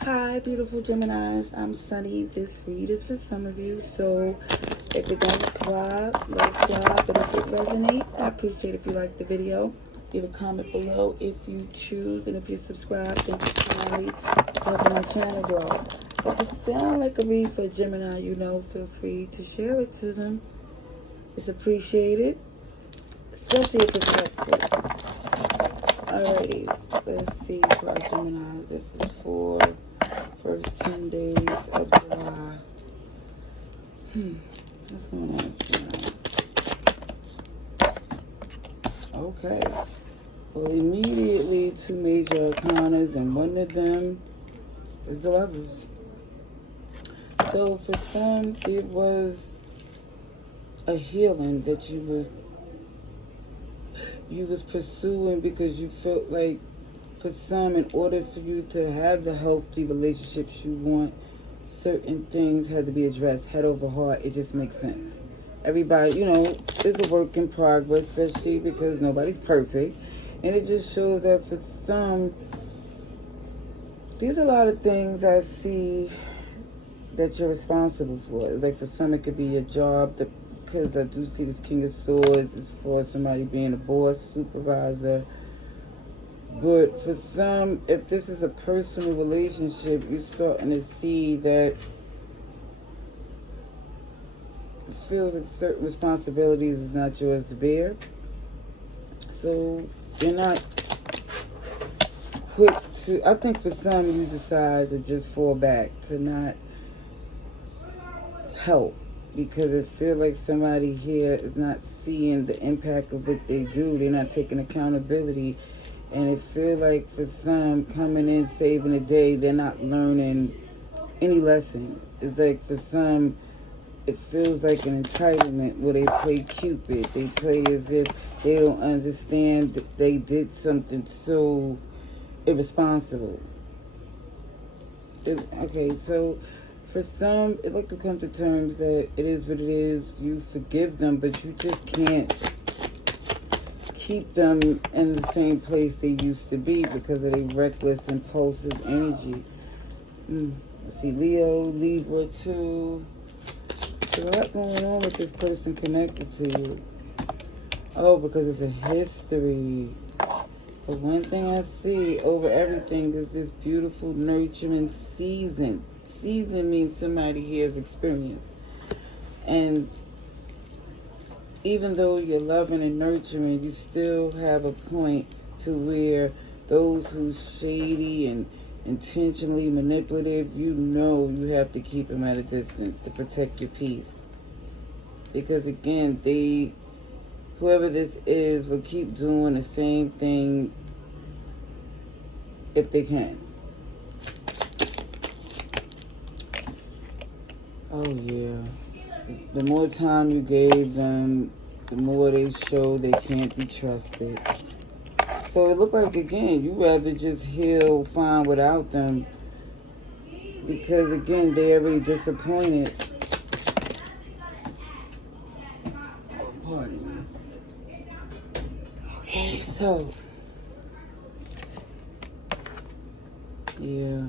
Hi, beautiful Geminis. I'm Sunny. This read is for some of you. So, if it don't apply, let it fly. But if it resonate, I appreciate if you like the video. Leave a comment below if you choose. And if you subscribe, thank you kindly for helping my channel grow. If it sounds like a read for Gemini, feel free to share it to them. It's appreciated, especially if it's helpful. Alrighty, let's see for our Geminis. This is for first 10 days of July. What's going on here? Okay. Well, immediately two major arcanas, and one of them is the Lovers. So for some, it was a healing that you was pursuing because you felt like, for some, in order for you to have the healthy relationships you want, certain things had to be addressed head over heart. It just makes sense. Everybody, is a work in progress, especially because nobody's perfect. And it just shows that for some, there's a lot of things I see that you're responsible for. Like for some, it could be your job, because I do see this King of Swords is for somebody being a boss, supervisor. But for some, if this is a personal relationship, you're starting to see that it feels like certain responsibilities is not yours to bear. So you're not quick to, I think for some, you decide to just fall back, to not help, because it feels like somebody here is not seeing the impact of what they do. They're not taking accountability. And it feels like for some, coming in, saving the day, they're not learning any lesson. It's like for some, it feels like an entitlement where they play Cupid. They play as if they don't understand that they did something so irresponsible. Okay, so for some, it like to come to terms that it is what it is. You forgive them, but you just can't keep them in the same place they used to be because of their reckless, impulsive energy. Let's see, Leo, Libra too. There's a lot going on with this person connected to you. Oh, because it's a history. But one thing I see over everything is this beautiful, nurturing season. Season means somebody here has experience. And even though you're loving and nurturing, you still have a point to where those who's shady and intentionally manipulative, you have to keep them at a distance to protect your peace. Because again, whoever this is, will keep doing the same thing if they can. Oh yeah. The more time you gave them, the more they show they can't be trusted. So it looked like, again, you rather just heal fine without them, because again, they're already disappointed. Pardon me. Okay, so yeah,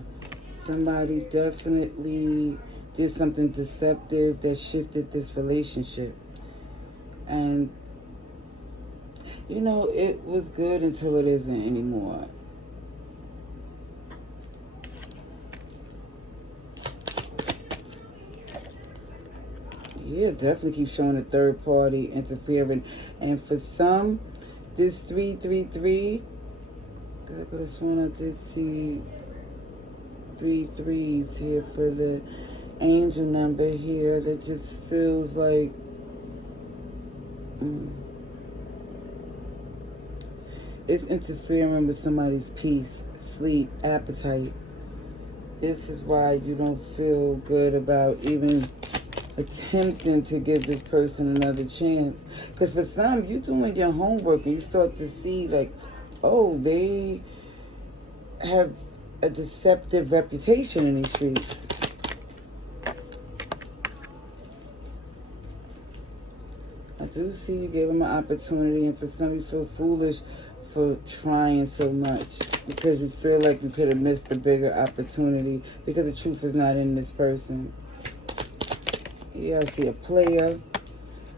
somebody definitely did something deceptive that shifted this relationship. And it was good until it isn't anymore. Yeah, definitely keep showing a third party interfering. And for some, this 333, I could have sworn I did see 3 3s here for the angel number here. That just feels like it's interfering with somebody's peace, sleep, appetite. This is why you don't feel good about even attempting to give this person another chance. Because for some, you're doing your homework and you start to see like, oh, they have a deceptive reputation in these streets. I do see you gave them an opportunity, and for some, you feel foolish for trying so much. because you feel like you could have missed a bigger opportunity because the truth is not in this person. Yeah, I see a player.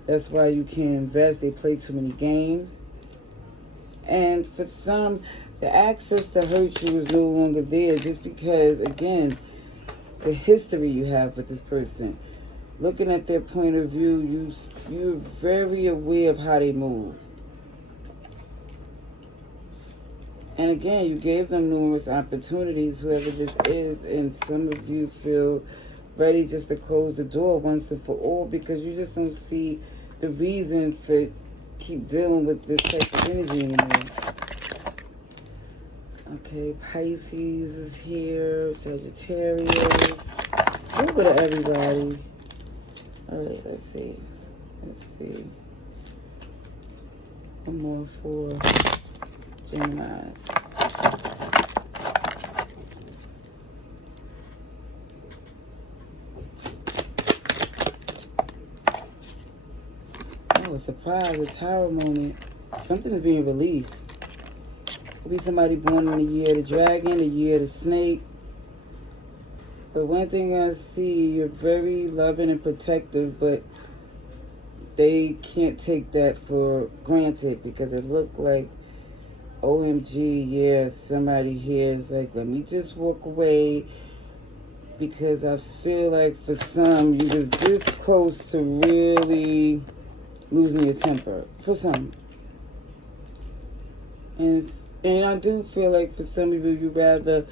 That's why you can't invest. They play too many games. And for some, the access to hurt you is no longer there just because, again, the history you have with this person. Looking at their point of view, you're very aware of how they move. And again, you gave them numerous opportunities, whoever this is, and some of you feel ready just to close the door once and for all because you just don't see the reason for keep dealing with this type of energy anymore. Okay, Pisces is here, Sagittarius, a little bit of everybody. All right, let's see. One more for Geminis. Oh, a surprise, a tower moment. Something is being released. Could be somebody born in the year of the dragon, the year of the snake. But one thing I see, you're very loving and protective, but they can't take that for granted because it looked like, OMG, yeah, somebody here is like, let me just walk away because I feel like for some, you was this close to really losing your temper. For some. And I do feel like for some of you, you rather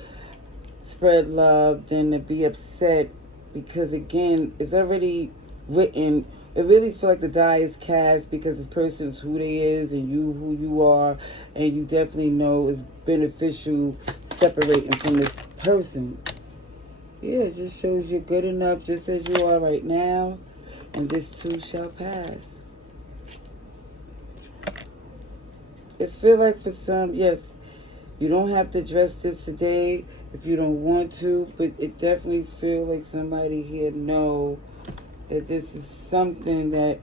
spread love than to be upset because, again, it's already written. It really feel like the die is cast because this person's who they is and you who you are, and you definitely know it's beneficial separating from this person. Yeah, it just shows you're good enough just as you are right now, and this too shall pass. It feel like for some, yes, you don't have to address this today if you don't want to, but it definitely feel like somebody here know that this is something that,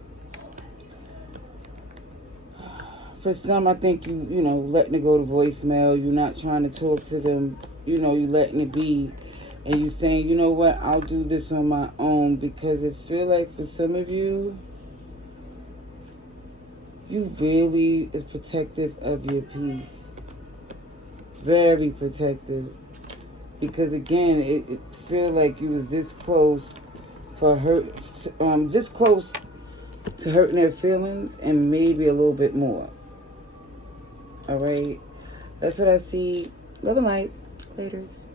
for some, I think you letting it go to voicemail. You're not trying to talk to them. You letting it be. And you saying, you know what, I'll do this on my own. Because it feel like for some of you, you really is protective of your peace. Very protective. Because again, it feel like you was this close for her, this close to hurting their feelings and maybe a little bit more. All right, that's what I see. Love and light. Laters.